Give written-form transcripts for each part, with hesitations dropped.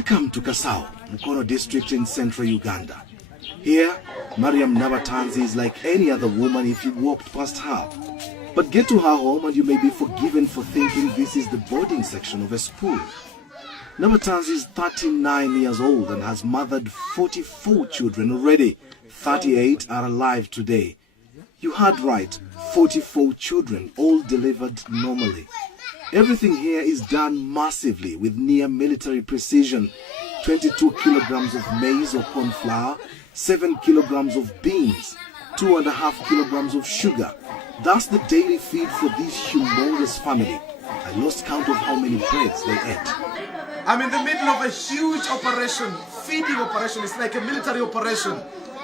Welcome to Kasao, Mukono district in central Uganda. Here, Mariam Nabatanzi is like any other woman if you walked past her. But get to her home and you may be forgiven for thinking this is the boarding section of a school. Nabatanzi is 39 years old and has mothered 44 children already. 38 are alive today. You heard right, 44 children, all delivered normally. Everything here is done massively with near military precision. 22 kilograms of maize or corn flour, 7 kilograms of beans, 2.5 kilograms of sugar. That's the daily feed for this humongous family. I lost count of how many breads they ate. I'm in the middle of a huge operation, feeding operation. It's like a military operation.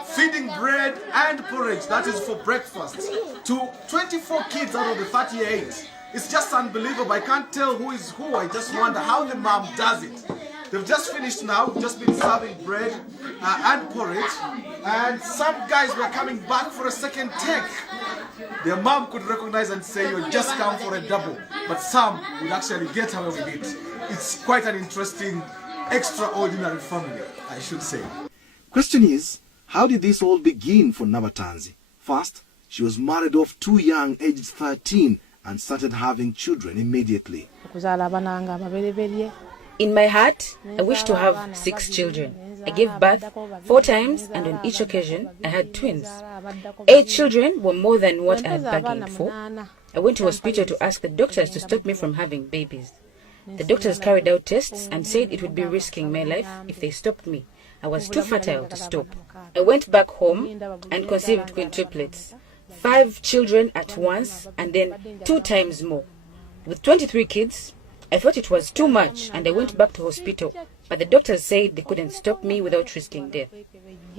Feeding bread and porridge, that is for breakfast, to 24 kids out of the 38. It's just unbelievable. I can't tell who is who. I just wonder how the mom does it. They've just finished now, just been serving bread and porridge. And some guys were coming back for a second take. Their mom could recognize and say, you just come for a double. But some would actually get away with it. It's quite an interesting, extraordinary family, I should say. Question is, how did this all begin for Nabatanzi? First, she was married off too young, aged 13, and started having children immediately. In my heart, I wish to have 6 children. I gave birth 4 times, and on each occasion, I had twins. 8 children were more than what I had bargained for. I went to hospital to ask the doctors to stop me from having babies. The doctors carried out tests and said it would be risking my life if they stopped me. I was too fertile to stop. I went back home and conceived quintuplets. 5 children at once and then 2 times more. With 23 kids, I thought it was too much and I went back to hospital. But the doctors said they couldn't stop me without risking death.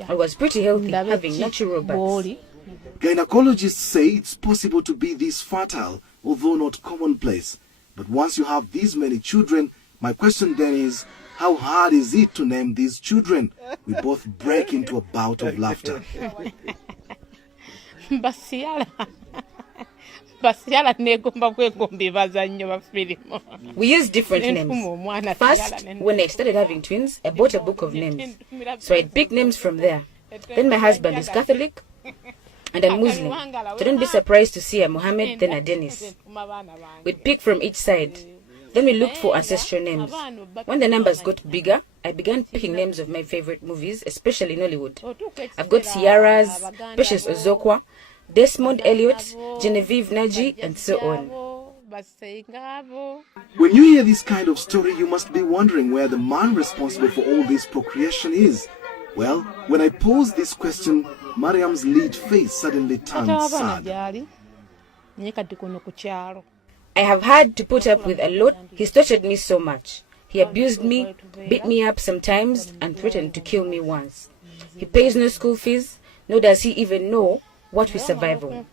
I was pretty healthy, having natural births. Gynecologists say it's possible to be this fertile, although not commonplace. But once you have these many children, my question then is, how hard is it to name these children? We both break into a bout of laughter. We use different names. First, when I started having twins, I bought a book of names. So I'd pick names from there. Then my husband is Catholic and I'm Muslim. So don't be surprised to see a Muhammad, then a Dennis. We'd pick from each side. Then we looked for ancestral names. When the numbers got bigger, I began picking names of my favorite movies, especially Nollywood. I've got Ciara's, Precious Ozokwa, Desmond Elliot, Genevieve Naji, and so on. When you hear this kind of story, you must be wondering where the man responsible for all this procreation is. Well, when I posed this question, Mariam's lead face suddenly turned sad. I have had to put up with a lot. He's tortured me so much. He abused me, beat me up sometimes, and threatened to kill me once. He pays no school fees, nor does he even know what we survive on.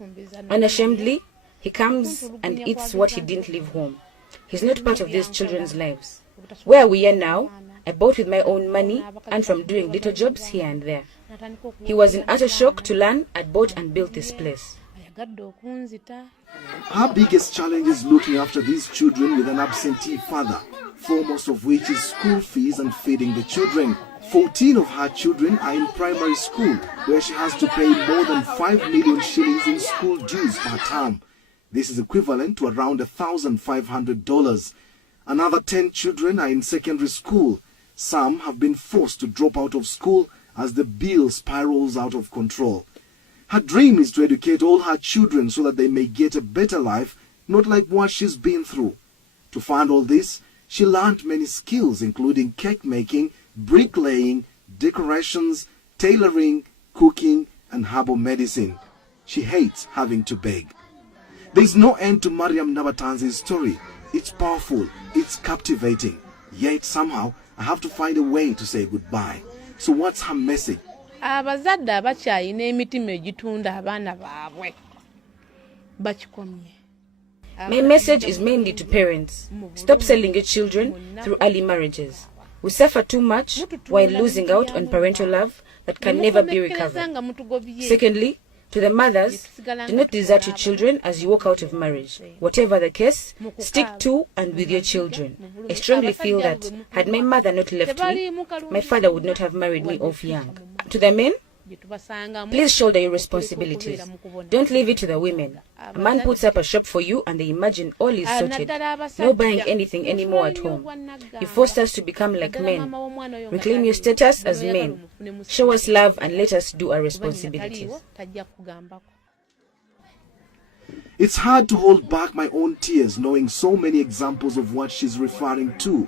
Unashamedly, he comes and eats what he didn't leave home. He's not part of these children's lives. Where we are now, I bought with my own money and from doing little jobs here and there. He was in utter shock to learn I'd bought and built this place. Her biggest challenge is looking after these children with an absentee father, foremost of which is school fees and feeding the children. 14 of her children are in primary school, where she has to pay more than 5 million shillings in school dues per term. This is equivalent to around $1,500. Another 10 children are in secondary school. Some have been forced to drop out of school as the bill spirals out of control. Her dream is to educate all her children so that they may get a better life, not like what she's been through. To fund all this, she learned many skills including cake making, bricklaying, decorations, tailoring, cooking, and herbal medicine. She hates having to beg. There is no end to Mariam Nabatanzi's story. It's powerful, it's captivating. Yet somehow, I have to find a way to say goodbye. So what's her message? Abazadde abakyayina emitima egitunda abaana baabwe bakikomye. My message is mainly to parents. Stop selling your children through early marriages. We suffer too much while losing out on parental love that can never be recovered. Secondly, To the mothers, do not desert your children as you walk out of marriage. Whatever the case, stick to and with your children. I strongly feel that had my mother not left me, my father would not have married me off young. To the men, please shoulder your responsibilities. Don't leave it to the women. A man puts up a shop for you and they imagine all is sorted. No buying anything anymore at home. You forced us to become like men. Reclaim your status as men. Show us love and let us do our responsibilities. It's hard to hold back my own tears knowing so many examples of what she's referring to.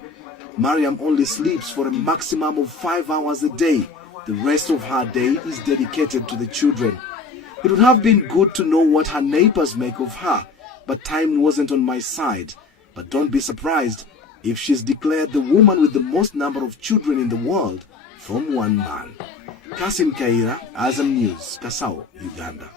Mariam only sleeps for a maximum of 5 hours a day. The rest of her day is dedicated to the children. It would have been good to know what her neighbors make of her, but time wasn't on my side. But don't be surprised if she's declared the woman with the most number of children in the world from one man. Kasim Kaira, Azam News, Kasao, Uganda.